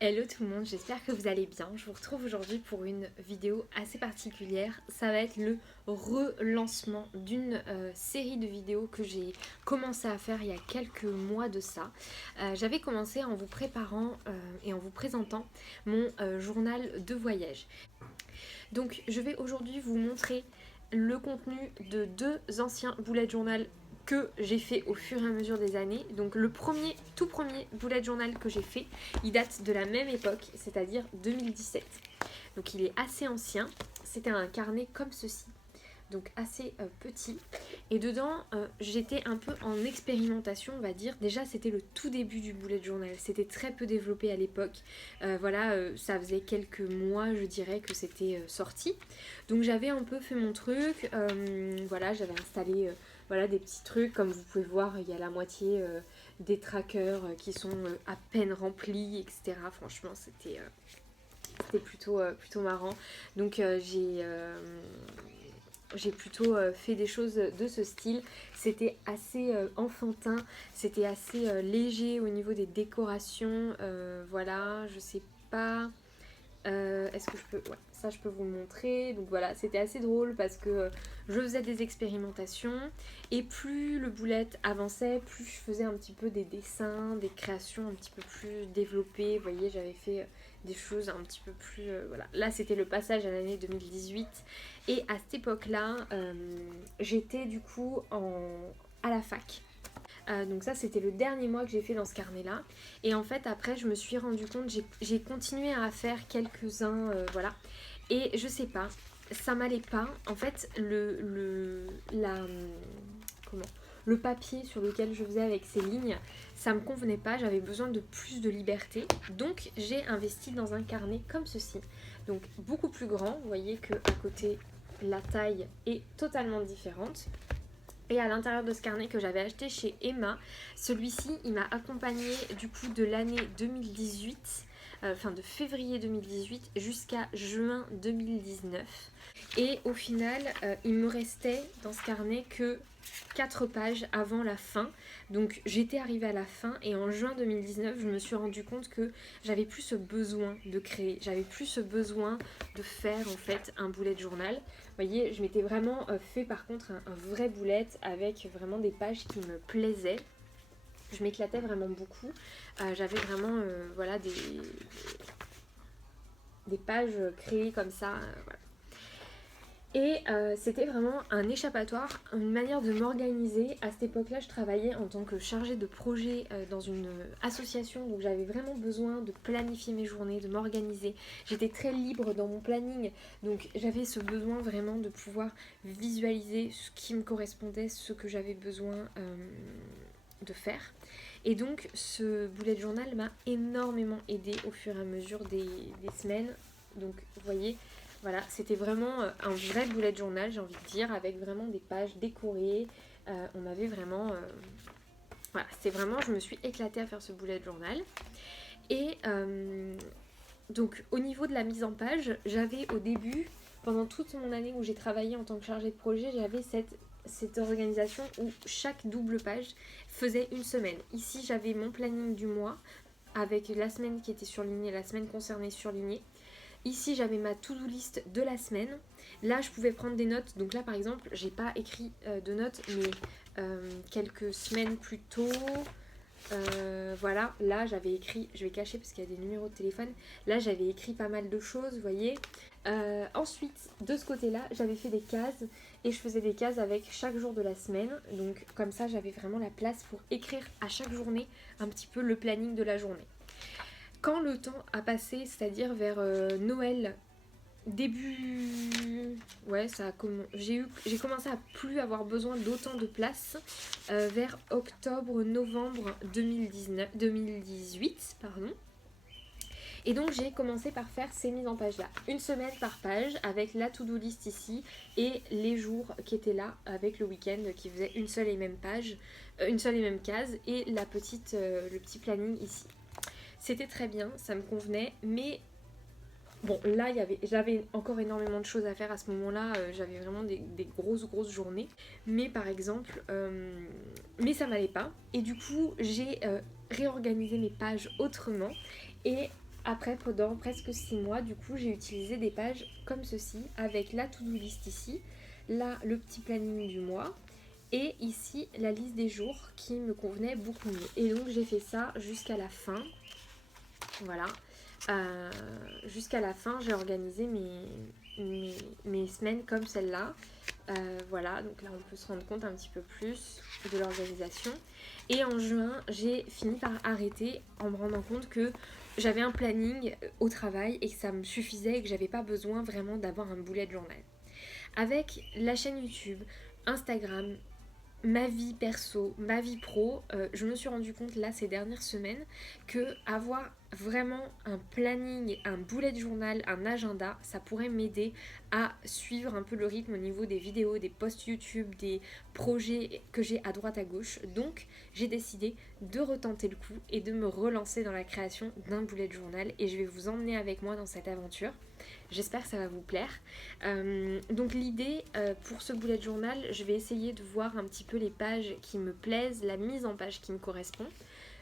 Hello tout le monde, j'espère que vous allez bien. Je vous retrouve aujourd'hui pour une vidéo assez particulière. Ça va être le relancement d'une série de vidéos que j'ai commencé à faire il y a quelques mois de ça. J'avais commencé en vous préparant et en vous présentant mon journal de voyage. Donc je vais aujourd'hui vous montrer le contenu de deux anciens bullet journal que j'ai fait au fur et à mesure des années. Donc le tout premier bullet journal que j'ai fait, il date de la même époque, c'est-à-dire 2017. Donc il est assez ancien. C'était un carnet comme ceci, donc assez petit. Et dedans, j'étais un peu en expérimentation, on va dire. Déjà, c'était le tout début du bullet journal. C'était très peu développé à l'époque. Ça faisait quelques mois, je dirais, que c'était sorti. Donc j'avais un peu fait mon truc. J'avais installé des petits trucs. Comme vous pouvez voir, il y a la moitié des trackers qui sont à peine remplis, etc. Franchement, c'était plutôt marrant. Donc j'ai plutôt fait des choses de ce style. C'était assez enfantin, c'était assez léger au niveau des décorations. Je sais pas. Est-ce que je peux... Ouais, ça je peux vous le montrer. Donc voilà, c'était assez drôle parce que je faisais des expérimentations et plus le boulette avançait, plus je faisais un petit peu des dessins, des créations un petit peu plus développées. Vous voyez, j'avais fait des choses un petit peu plus... Là, c'était le passage à l'année 2018 et à cette époque-là, j'étais du coup à la fac. Donc ça c'était le dernier mois que j'ai fait dans ce carnet là et en fait après je me suis rendu compte, j'ai continué à faire quelques-uns et je sais pas, ça m'allait pas en fait comment le papier sur lequel je faisais avec ces lignes, ça me convenait pas, j'avais besoin de plus de liberté, donc j'ai investi dans un carnet comme ceci, donc beaucoup plus grand, vous voyez que à côté la taille est totalement différente. Et à l'intérieur de ce carnet que j'avais acheté chez Emma, celui-ci, il m'a accompagné du coup de l'année 2018, de février 2018 jusqu'à juin 2019. Et au final, il me restait dans ce carnet que 4 pages avant la fin. Donc j'étais arrivée à la fin et en juin 2019, je me suis rendu compte que j'avais plus ce besoin de créer, j'avais plus ce besoin de faire en fait un bullet journal. Vous voyez, je m'étais vraiment fait par contre un vrai bullet avec vraiment des pages qui me plaisaient. Je m'éclatais vraiment beaucoup. J'avais vraiment des pages créées comme ça. Et c'était vraiment un échappatoire, une manière de m'organiser. À cette époque-là, je travaillais en tant que chargée de projet dans une association, donc j'avais vraiment besoin de planifier mes journées, de m'organiser. J'étais très libre dans mon planning, donc j'avais ce besoin vraiment de pouvoir visualiser ce qui me correspondait, ce que j'avais besoin de faire. Et donc ce bullet journal m'a énormément aidé au fur et à mesure des semaines. Donc vous voyez, voilà, c'était vraiment un vrai bullet journal, j'ai envie de dire, avec vraiment des pages décorées. On avait vraiment... c'était vraiment... Je me suis éclatée à faire ce bullet journal. Et donc, au niveau de la mise en page, j'avais au début, pendant toute mon année où j'ai travaillé en tant que chargée de projet, j'avais cette organisation où chaque double page faisait une semaine. Ici, j'avais mon planning du mois, avec la semaine qui était surlignée, la semaine concernée surlignée. Ici, j'avais ma to-do list de la semaine. Là, je pouvais prendre des notes. Donc là, par exemple, j'ai pas écrit de notes, mais quelques semaines plus tôt, là, j'avais écrit, je vais cacher parce qu'il y a des numéros de téléphone. Là, j'avais écrit pas mal de choses, vous voyez. Ensuite, de ce côté-là, j'avais fait des cases et je faisais des cases avec chaque jour de la semaine. Donc, comme ça, j'avais vraiment la place pour écrire à chaque journée un petit peu le planning de la journée. Quand le temps a passé, c'est-à-dire vers Noël, début... j'ai commencé à plus avoir besoin d'autant de place vers octobre-novembre 2018, pardon. Et donc j'ai commencé par faire ces mises en page là, une semaine par page avec la to-do list ici et les jours qui étaient là avec le week-end qui faisait une seule et même page, une seule et même case et le petit planning ici. C'était très bien, ça me convenait, mais bon, là, j'avais encore énormément de choses à faire à ce moment-là, j'avais vraiment des grosses journées, mais par exemple, mais ça m'allait pas, et du coup, j'ai réorganisé mes pages autrement, et Après, pendant presque 6 mois, du coup, j'ai utilisé des pages comme ceci, avec la to-do list ici, là, le petit planning du mois, et ici, la liste des jours qui me convenait beaucoup mieux. Et donc, j'ai fait ça jusqu'à la fin. Voilà. Jusqu'à la fin, j'ai organisé mes semaines comme celle-là. Voilà, donc là, on peut se rendre compte un petit peu plus de l'organisation. Et en juin, j'ai fini par arrêter en me rendant compte que j'avais un planning au travail et que ça me suffisait et que j'avais pas besoin vraiment d'avoir un bullet journal. Avec la chaîne YouTube, Instagram, ma vie perso, ma vie pro, je me suis rendu compte là ces dernières semaines que avoir vraiment un planning, un bullet journal, un agenda, ça pourrait m'aider à suivre un peu le rythme au niveau des vidéos, des posts YouTube, des projets que j'ai à droite à gauche. Donc j'ai décidé de retenter le coup et de me relancer dans la création d'un bullet journal et je vais vous emmener avec moi dans cette aventure. J'espère que ça va vous plaire. Donc l'idée pour ce bullet journal, je vais essayer de voir un petit peu les pages qui me plaisent, la mise en page qui me correspond.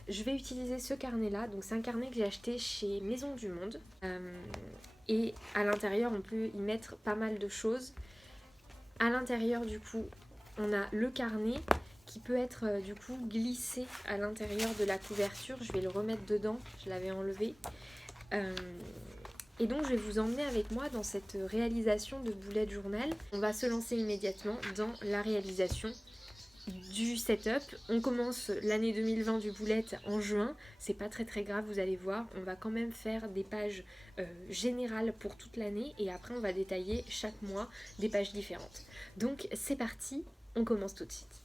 Je vais utiliser ce carnet là, donc c'est un carnet que j'ai acheté chez Maison du Monde. Et à l'intérieur on peut y mettre pas mal de choses. À l'intérieur du coup on a le carnet qui peut être du coup glissé à l'intérieur de la couverture. Je vais le remettre dedans, je l'avais enlevé. Et donc je vais vous emmener avec moi dans cette réalisation de bullet journal. On va se lancer immédiatement dans la réalisation du setup. On commence l'année 2020 du bullet en juin. C'est pas très grave, vous allez voir. On va quand même faire des pages générales pour toute l'année et après on va détailler chaque mois des pages différentes. Donc c'est parti, on commence tout de suite.